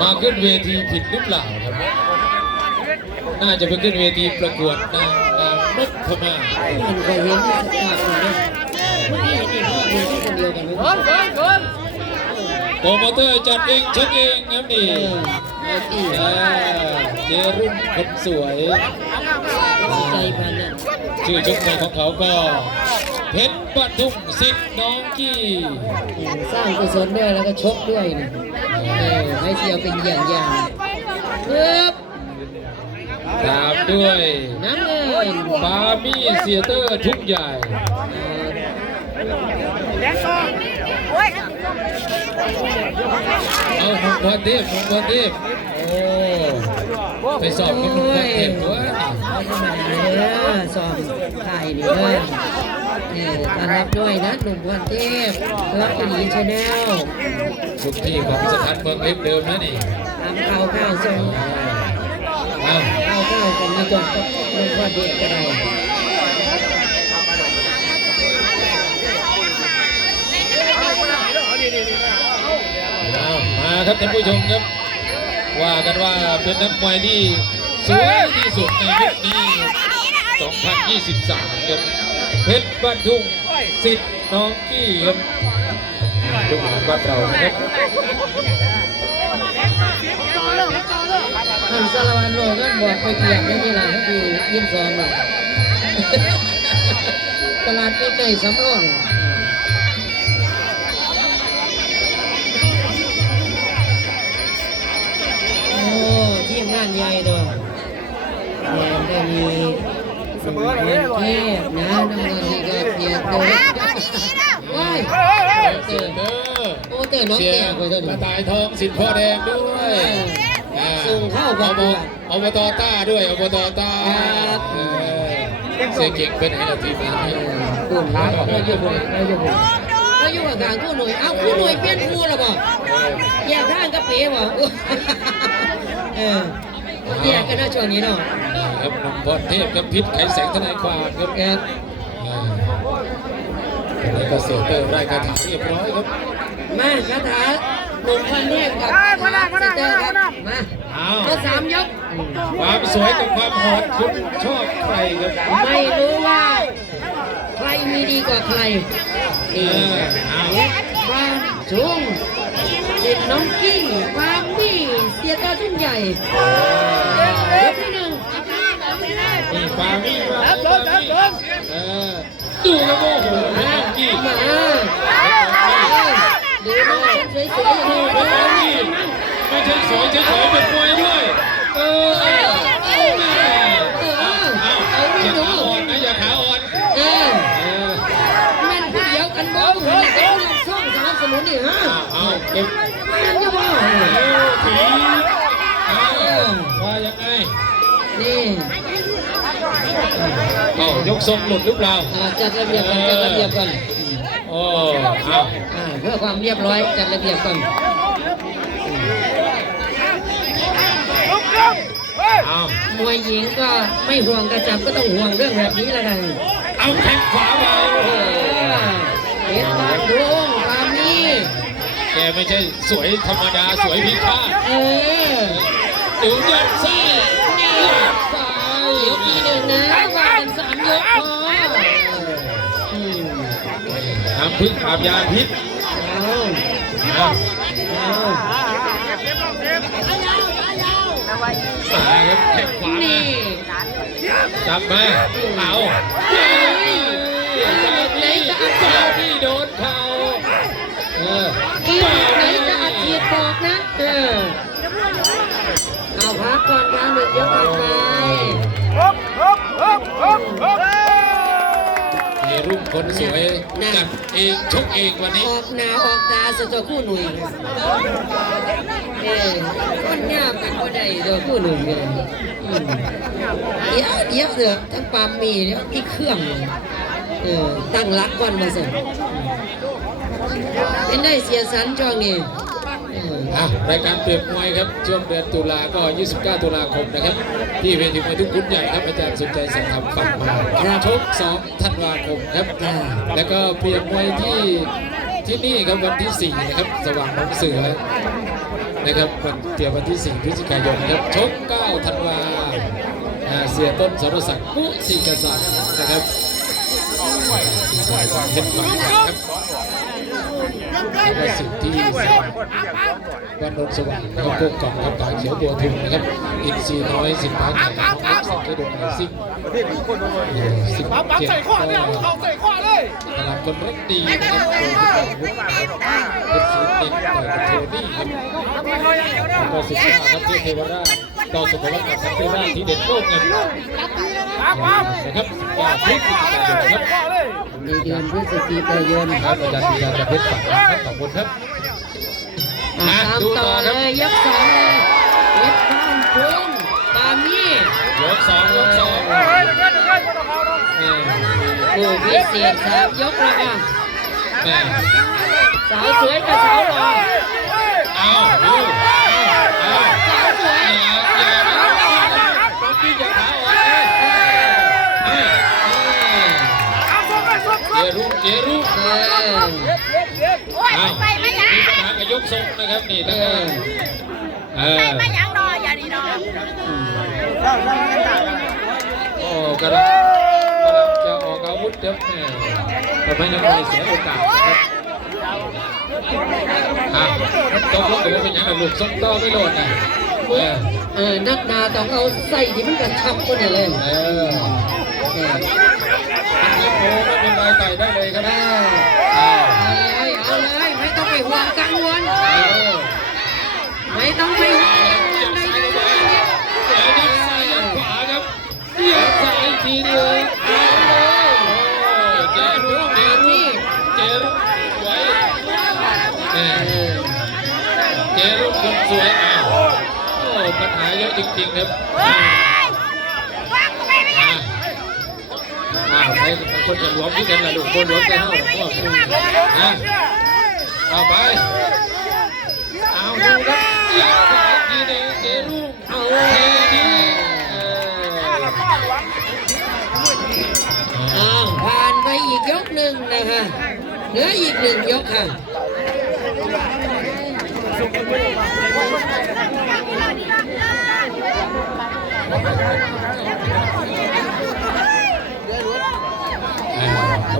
มาขึ้นเวทีผิดหรือเปล่าครับน่าจะไปขึ้นเวทีประกวดนางงามนกพม่าเคยเห็นภาพอยู่เมื่อกี้เห็นภาพอยู่ที่คนเดียวกันไหมโปรโมเตอร์จัดเองช็คเองครับนี่เออเมื่อกี้อ่าเจรุ่นคนสวยใจพันน่ะชื่อชกมวยของเขาก็ เพชรปทุมสิทธิ์น้องกี้สร้างกุศลด้วยแล้วก็ชกด้วยนะเออให้เสียวเป็นอย่างอย่างปึ๊บตามด้วยน้ำเงินบาร์มี่เซียเตอร์ทุ่งใหญ่เอาหนุ่มพรเทพหนุ่มพรเทพโอ้ไปสอบกับหนุ่มพรเทพด้วยเอาเข้ามาเด้อสอบไทยนี่เด้อ นี่ต้อนรับด้วยนะหนุ่มพรเทพรักดีชาแนลทุกที่ของสถานเมืองเล็บเดิมนะนี่ตามข่าวข่าวส่งอ้าวข่าวข่ากันมาจดกับหนุ่มพรเทพก็ได้อ้าวมาครับท่านผู้ชมครับ ว่ากันว่าเป็นนักมวยที่สวยที่สุดในยุคนี้2023ครับ เพชรบ้านทุ่งสิทธิ์น้องกี้ครับลูกหลานบ้านเรานะครับท่านสารวัตรโลก็บอกไปเกี่ยงได้ที่ไหนก็คือยิ้มซอนเลยตลาดปิดได้สำรองโอ้ทีมงานใหญ่ตัวแม่ก็มี สมุนเทพนะน้ำเงินนี่ก็เพียรตัวว้ายเตอเสียร์เด้อโอ้เตอร์น้องเสียแก่ไปตัวกนี้ระต่ายทองสิทธิ์พ่อแดงด้วยอ่าส่งเข้าประกวดอบตต้าด้วยอบตต้าเออเสียเก่งเป็นไงล่ะทีมนี้คู่หนุ่ยเราอยู่บนเราอยู่บนเราอยู่กับกลางคู่หนุ่ยเอาคู่หนุ่ยเปลี่ยนคู่แล้วบ่แยกทางกับเป๋บ่เออแยกกันนะช่วงนี้เนาะ ครับหนุ่มพรเทพกับพิษไขแสงทนายความครับครับอ่าแล้วก็เสียเตอร์ไร่คาถาเรียบร้อยครับมาคาถาหนุ่มพันเทพกับมาดามเซเตอร์ครับมาเอาเอาสามยกความสวยกับความโหดคุณชอบใครครับไม่รู้ว่าใครมีดีกว่าใครเอนี่อเอาเล็กบางจุงสิบน้องกิ้งบางมี่เสียตาทุ่งใหญ่ยกที่หนึ่ง นี่ฟามี่มาฟามี่เออดูครับโอ้โหเป็นน้องกี้มาดูน้องสวยๆอย่างนี้ไม่ใช่สวยเฉยๆเป็นมวยด้วย เออเออเออเอาเอาอย่าขาอ่อนนะอย่าขาอ่อนเออแม่นผู้เดียวกันบ่เหมือนกันเราส่งสนับสนุนนี่ฮะเอาเอาเก็บแม่นจะบ่เออผีเอาว่ายังไงนี่ เอายกทรงหลุดหรือเปล่าอ่าจัดระเบียบกันจัดระเบียบกันโอ้เอาอ่าเพื่อความเรียบร้อยจัดระเบียบกันเอามวยหญิงก็ไม่ห่วงกระจับก็ต้องห่วงเรื่องแบบนี้ละกันเอาแข้งขวาไปเออเห็นตาดวงตามนี้แกไม่ใช่สวยธรรมดาสวยพิฆาตเออถึงยัดซ้ายยัดซ้าย เดี๋ยวทีห นะว่ากันสามยกพอน้ำพึ่งอาบยาพิษเอาเอาเอามาครับแข้งขวามานี่จับมาเอาไหนจะอัดเจ้าที่โดนเข่าเอออีกไหนจะอัดฉีดบอกนะ คนสวยจัดเองชกเองวันนี้ออกหนาออกตาสะตัวคู่หนุ่ยเออคนหน้าเป็นคนใดตัวคู่หนุ่ยเลยอืมเดี๋ยวเดี๋ยวเถอะทั้งปามมีเดี๋ยวที่เครื่องเออตั้งรักก่อนมาสิเป็นได้เสียสันจองนี่ อออะรายการเปรียบมวยครับช่วงเดือนตุลาก็ 29 ตุลาคมนะครับ ที่เวทีมวยทุกคุณใหญ่ครับอาจารย์สุนใจสังคำฝั่งมาชก2ธันวาคมครับ แล้วก็เปรียบมวยที่ที่นี่ครับวันที่ 4 นะครับ สว่างน้องเสือนะครับวันเตรียมวันที่ 4 พฤศจิกายนครับชก 9 ธันวาอ่าเสียต้นสรศักดิ์มุสีกษัตริย์นะครับเพชรบางครับ และสิ่งที่วันนนท์สว่างแล้วก็โกล่องกับตาเขียวบัวทุมนะครับอินซีน้อยสิบล้านใหญ่ของอัพสิงห์กระโดดซิ่งสิบปั๊บปั๊บเจ็ดใส่ข้อเนี่ยเอาใส่ข้อเลยตลาดคนรถดีนะครับโดยผู้กองวุฒิเพชรศรีนินต่อกับโทนี่ครับแล้วก็สิบเก้าครับเทพเทวราชต่อสุภวัฒน์กับสันติราชที่เด็ดโลกเงิน นะครับว่าพฤศจิกายนครับข้อเลยในเดือนพฤศจิกายนครับอาจารย์ปีดาจะเพชรฝากครับขอบคุณครับตามต่อเลยยกสองเลยเพชรบ้านทุ่งปามี่ยกสองยกสองลูกพิเศษสามยกแล้วก็แม่สาวสวยกับสาวหล่อเอา หากับยกทรงนะครับนี่เอนะครัอบเอไปอไม่ยังรออย่าดีรอโอ้กำลังกำลังจะออกอาวุธครับแม่ทำไมยังไม่เสียโอกาสนะครับอะต้องรู้ตัวว่าเป็นยังไงลูกส้มต่อไม่โหลดนะเออนักนาต้องเอาใส่ที่มันกระชับคนเนี่ยเลยเออเอออันนี้โค้งไม่เป็นไรไต่ได้ จริงๆครับเฮ้ยว่างไปไม่ยังอ้าวใครคนจะรวมที่กันล่ะลูกคนรวมกันเท่าไหร่พ่อนะเอาไปเอาดูครับยัดซ้ายทีเดียวเจรุ่งเอาเทเลยดีเอออ้าวผ่านไปอีกยกหนึ่งนะคะเหลืออีกหนึ่งยกค่ะ อ่า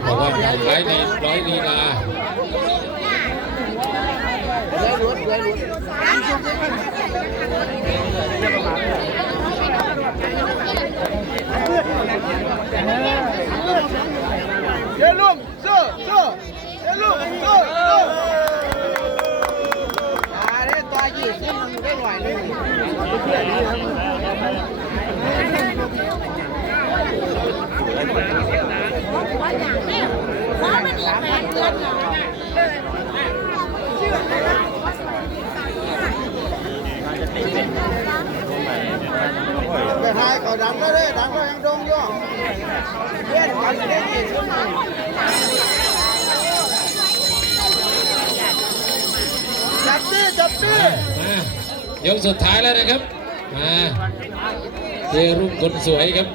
เขาบอกว่าไร้ในร้อยลีลาเดี๋ยวลุง แปไทายเขาดังก็ได้ดังก็ยังดงอยู่เล่นมันได้ยินจับตี้จับตี้ยกสุดท้ายแล้วนะครับ มาเจรุ่งคนสวยครับ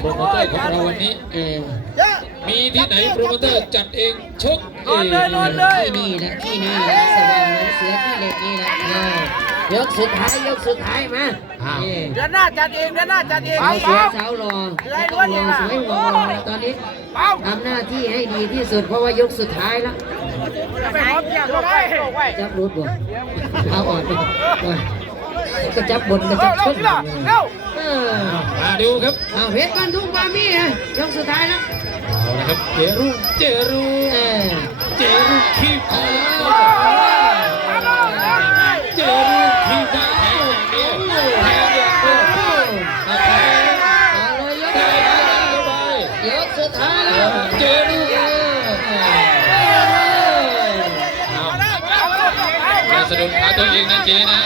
โปรโมเตอร์ของเราวันนี้เออเยอะมีที่ไหนโปรโมเตอร์จัดเองชกเองที่นี่แหละที่นี่แหละสว่างเหมือนเสือที่เหล็กนี่แหละเออยกสุดท้ายยกสุดท้ายมานี่เดือนหน้าจัดเองเดือนหน้าจัดเองสาวสวยสาวรอไม่ต้องรอสวยรอตอนนี้เป้าทำหน้าที่ให้ดีที่สุดเพราะว่ายกสุดท้ายแล้วไปหอมเกี่ยวกับไว้ไว้จับรุดบ่เอาอ่อนไป ว่าก็จับบนก็เร็จัวบเร็ชวนเร็วเออมาดูครับเอาเพชรบ้านทุ่งบามี่ฮะยกสุดท้ายแล้วเอาละครับเจรุ่งเจรุ่งเออเจรุ่งคีบเอได้อเจรุ่งคีบได้แทงอย่างเดียวแทงอย่างเดียวถ้าแทงเอาเลยยกได้ได้เข้าไปยกสุดท้ายแล้วเจรุ่งเออเอาอย่าสะดุดขาตัวเองนะเจนะ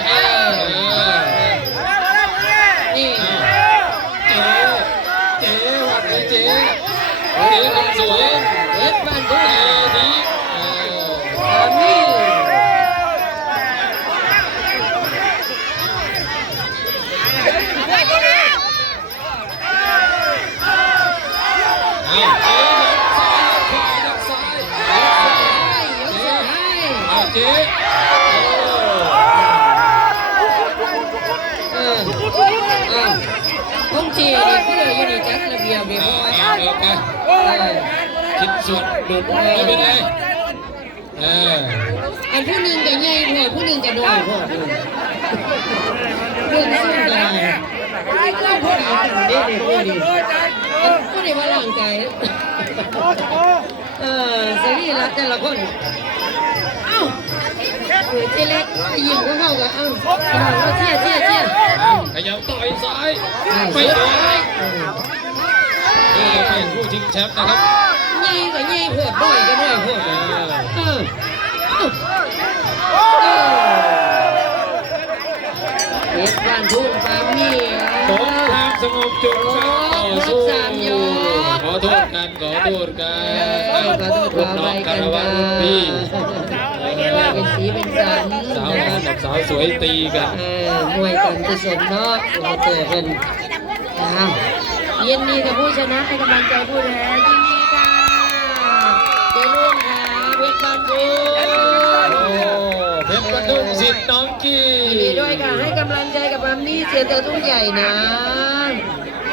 เจ๊ต้องเจนี่ก็เลยยูนี่จัดระเบียบเรียบร้อยเอาเคิดสุดหลุดเลยเปเอออัผู้หนึ่งจะใหญ่พอผู้หนึ่งจะโดน้อยพอเรื่องนั้นก็ได้ไม่ก็พอดีดีดีผู้หนึ่าร่างกายเออสิริรัตน์แต่ละคน เออเจเล็กยิ้มของเขาก็เอ้าเอาเชี่ยเชี่ยเชี่ยขยับต่อยซ้ายไม่โดนนี่เป็นผู้ชิงแชมป์นะครับใหญ่กว่าใหญ่โพดน้อยก็น้อยโพดเออเออเอ้าเออเหตุการทุ่งฟามนี่สงครามสงบจุดครับต่อสู้ขอ โทษกันขอโทษกันขอโทษขรุ่อนน้ไปองกัคานรวะนะรุ่นพี่เป็นสีเป็นสันสาวงามกับสาวสวยตีกันเออมวยกันกุศลเนาะเราเจอกันอ้าวยินดีกับผู้ชนะให้กำลังใจผู้แพ้ยินดีค่ะเจรุ่งค่ะเพชรบันดุโอ้เพชรประดุมสิทธิ์น้องกี้ยินดีด้วยค่ะให้กำลังใจกับบัมนี่เสียเตอร์ทุ่งใหญ่นะ